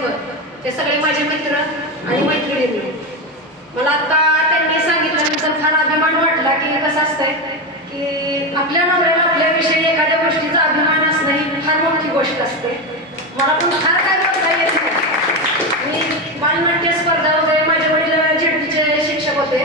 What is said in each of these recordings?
लोक, ते सगळे माझे मित्र आणि मैत्रिणी. मला आता त्यांनी सांगितल्यानंतर फार अभिमान वाटला की कसं असतंय की आपल्या नवऱ्याला आपल्याविषयी एखाद्या गोष्टीचा अभिमान असणं ही फार मोठी गोष्ट असते. मला पण फार काय बोलता येत नाही. मी बालनाट्य स्पर्धा वगैरे, माझे वडील झेडपीचे शिक्षक होते,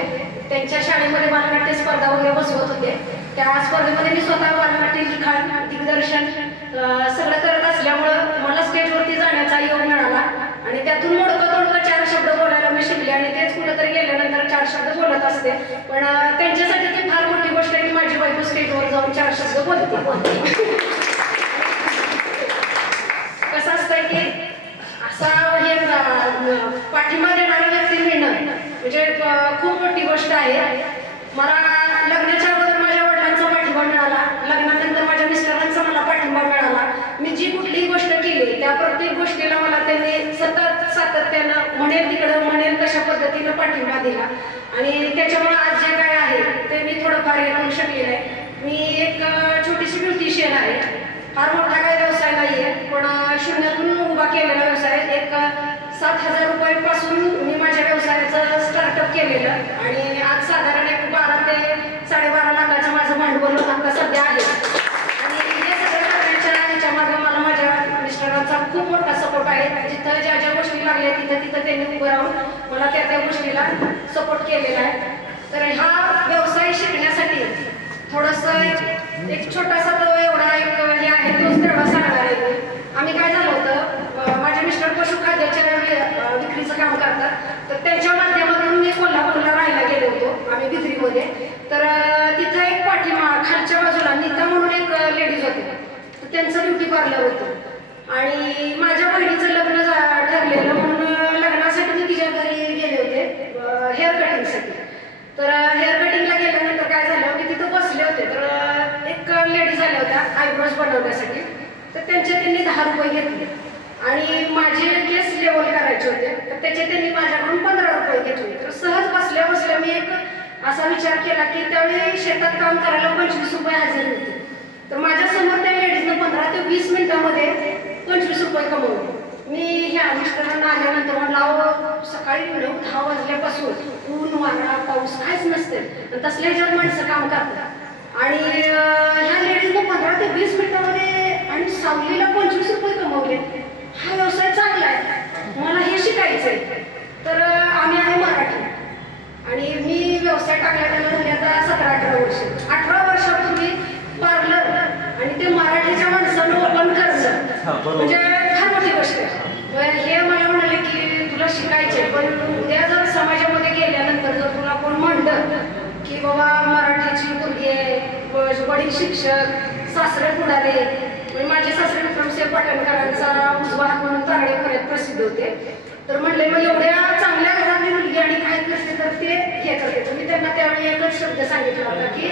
त्यांच्या शाळेमध्ये बालनाट्य स्पर्धा वगैरे बसवत होते. त्या स्पर्धेमध्ये मी स्वतः बालनाट्य लिखाण, दिग्दर्शन सगळं करत असल्यामुळं मला स्टेजवरती जाण्याचा योग मिळाला आणि त्यातून मोडकं तोडकं 4 शब्द बोलायला मी शिकले आणि तेच कुठंतरी गेल्यानंतर 4 शब्द बोलत असते. पण त्यांच्यासाठी ती फार मोठी गोष्ट आहे की माझी बायको स्टेजवर जाऊन 4 शब्द बोलते. कसं असतंय की असा हे पाठिंबा देणारा व्यक्ती मिळणं म्हणजे खूप मोठी गोष्ट आहे. मला लग्नाच्या अगोदर माझ्या वडिलांचा पाठिंबा मिळाला, लग्नानंतर माझ्या मिस्टरांचा मला पाठिंबा मिळाला. मी जी कुठलीही गोष्ट केली त्या प्रत्येक गोष्टीला मला त्यांनी सतत सातत्यानं म्हणेल तिकडं म्हणेल तशा पद्धतीनं पाठिंबा दिला आणि त्याच्यामुळे आज जे काय आहे ते मी थोडंफार हे करू शकलेलं आहे. मी एक छोटीशी ब्युटिशियन आहे, फार मोठा काही व्यवसाय नाही आहे, पण शून्यातून उभा केलेला व्यवसाय. एक 7,000 रुपयांपासून मी माझ्या व्यवसायाचं स्टार्टअप केलेलं आणि आज साधारण एक 12 ते 12.5 लाखाचं माझं भांडवल आता सध्या आहे. आणि हे सगळं करण्याच्या ह्याच्यामागे मला माझ्या मिस्टरांचा खूप मोठा सपोर्ट आहे. जिथं ज्या ज्या गोष्टी लागल्या तिथं त्यांनी उभं राहून मला त्या गोष्टीला सपोर्ट केलेला आहे. तर हा व्यवसाय शिकण्यासाठी थोडंसं एक छोटासा तो एवढा एक हे आहे तोच तेवढा सांगणार आहे. आम्ही काय झालं होतं, माझे मिस्टर पशुखाद्याच्या विक्रीचं काम करतात, तर त्यांच्या माध्यमातून मी कोल्हापूरला राहायला गेलो होतो आम्ही बिद्रीमध्ये. तर तिथं एक पाठीमा खालच्या बाजूला नीता म्हणून एक लेडीज होते, तर त्यांचं ब्युटी पार्लर होतं आणि माझ्या बहिणीचं लग्न ठरलेलं म्हणून लग्नासाठी मी तिच्या घरी गेले होते हेअर कटिंगसाठी. तर हेअर कटिंगला गेल्यानंतर काय झालं, मी तिथं बसले होते तर एक लेडीज आल्या होत्या आयब्रोज बनवण्यासाठी. तर त्यांनी 10 रुपये घेतले आणि माझे केस लेवल करायचे होते तर त्याचे त्यांनी माझ्याकडून 15 रुपये घेतले. तर सहज बसल्या बसल्या मी एक असा विचार केला की त्यावेळी शेतात काम करायला 25 रुपये हजेरी होते. तर माझ्या समोर त्या लेडीजनं 15 ते 20 मिनिटांमध्ये 25 रुपये कमवले. मी ह्या मिस्टरांना आल्यानंतर म्हणलं, अहो सकाळी 9-10 वाजल्यापासून ऊन वारा पाऊस काहीच नसते आणि तसल्या ह्याच्यात माणसं काम करतात आणि ह्या लेडीजनं 15 ते 20 मिनिटांमध्ये आणि सावलीला 25 रुपये कमवले. हा व्यवसाय चांगला आहे, मला हे शिकायचं आहे. तर आम्ही आहे मराठी आणि मी व्यवसाय टाकला त्याला झाले आता 17-18 वर्ष. 18 वर्षापूर्वी पार्लर आणि ते मराठीच्या माणसानं ओपन करणं म्हणजे फार मोठी गोष्ट आहे. हे मला म्हणाले की तुला शिकायचे, पण उद्या जर समाजामध्ये गेल्यानंतर जर तुला कोण म्हणलं की बाबा मराठीची मुलगी आहे, वडील शिक्षक, सासरे पुढारे, म्हणजे माझे सासरे विक्रमसिंह पाटणकरांचा उजवा हात म्हणून तारडे खोऱ्यात प्रसिद्ध होते. तर म्हणले मग एवढ्या चांगल्या घरातली मुलगी आणि काय करते तर ते हे करते. तर मी त्यांना त्यावेळी एकच शब्द सांगितला होता की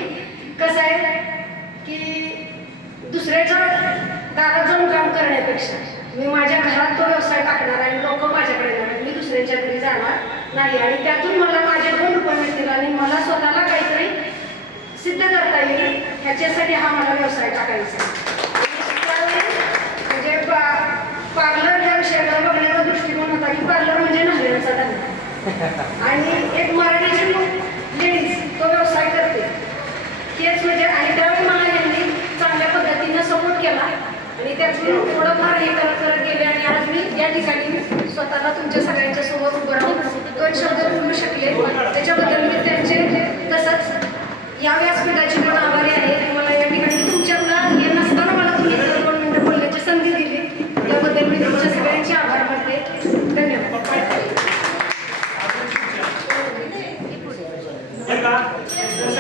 कसं आहे की दुसऱ्याच्या दारात जाऊन काम करण्यापेक्षा मी माझ्या घरात तो व्यवसाय टाकणार आणि लोक माझ्याकडे येणार, मी दुसऱ्याच्या घरी जाणार नाही आणि त्यातून मला माझे 2 रुपये मिळतील आणि मला स्वतःला काहीतरी सिद्ध करता येईल ह्याच्यासाठी हा मला व्यवसाय टाकायचा. म्हणजे पार्लर ह्या विषयाकडे बघण्याचा दृष्टिकोन होता की पार्लर म्हणजे नव्हेचा धंदा आणि एक मराठीची लेडीज तो व्यवसाय करते तेच म्हणजे. आणि त्यावेळी मला यांनी चांगल्या पद्धतीनं सपोर्ट केला आणि त्यातून थोडंफार हे करत गेले आणि आज मी या ठिकाणी स्वतःला तुमच्या सगळ्यांच्या समोर उभं राहून